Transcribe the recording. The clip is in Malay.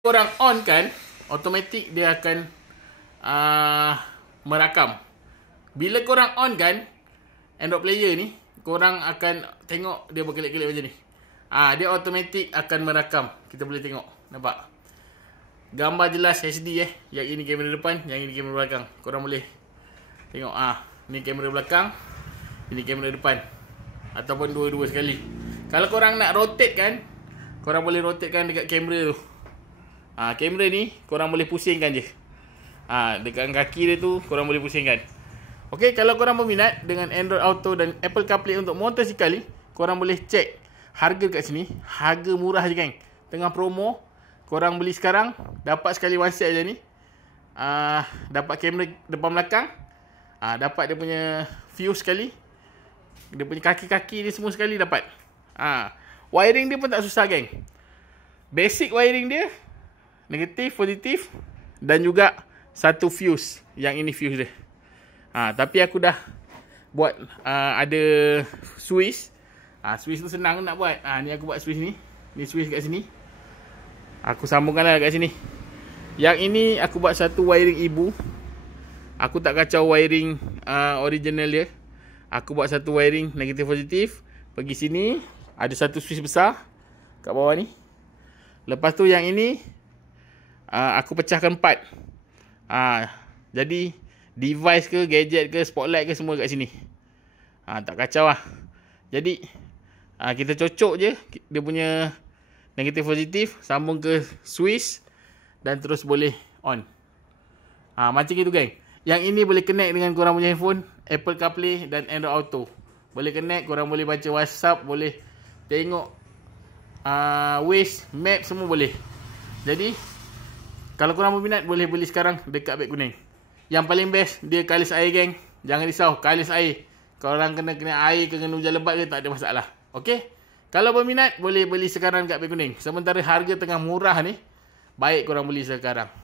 korang on kan, automatik dia akan merakam. Bila korang on kan, Android player ni, korang akan tengok dia berkelip-kelip macam ni. Dia automatik akan merakam. Kita boleh tengok. Nampak? Gambar jelas HD Yang ini kamera depan, yang ini kamera belakang. Korang boleh tengok. Ni kamera belakang, ini kamera depan. Ataupun dua-dua sekali. Kalau korang nak rotate kan, korang boleh rotatekan dekat kamera tu. Kamera ni korang boleh pusingkan je. Dekat kaki dia tu korang boleh pusingkan. Okey, kalau korang berminat dengan Android Auto dan Apple CarPlay untuk motosikal ni, korang boleh cek harga kat sini. Harga murah je geng. Tengah promo. Korang beli sekarang, dapat sekali one set je ni. Dapat kamera depan belakang. Dapat dia punya view sekali. Dia punya kaki-kaki ni semua sekali dapat. Wiring dia pun tak susah geng. Basic wiring dia, negatif, positif, dan juga satu fuse. Yang ini fuse dia. Tapi aku dah buat ada switch. Switch tu senang nak buat. Ni aku buat switch ni. Ni switch kat sini. Aku sambungkanlah kat sini. Yang ini aku buat satu wiring ibu. Aku tak kacau wiring original dia. Aku buat satu wiring negatif positif. Pergi sini. Ada satu switch besar kat bawah ni. Lepas tu yang ini aku pecahkan part. Jadi device ke, gadget ke, spotlight ke, semua kat sini. Tak kacau lah. Jadi kita cocok je dia punya negatif positif, sambung ke switch dan terus boleh on. Macam itu geng. Yang ini boleh connect dengan korang punya handphone, Apple CarPlay dan Android Auto. Boleh connect, korang boleh baca WhatsApp, boleh tengok Waze, map, semua boleh. Jadi kalau korang berminat, boleh beli sekarang dekat Beg Kuning. Yang paling best, dia kalis air geng. Jangan risau, kalis air. Kalau orang kena air, kena hujan lebat ke, tak ada masalah. Okey? Kalau berminat, boleh beli sekarang dekat Beg Kuning. Sementara harga tengah murah ni, baik korang beli sekarang.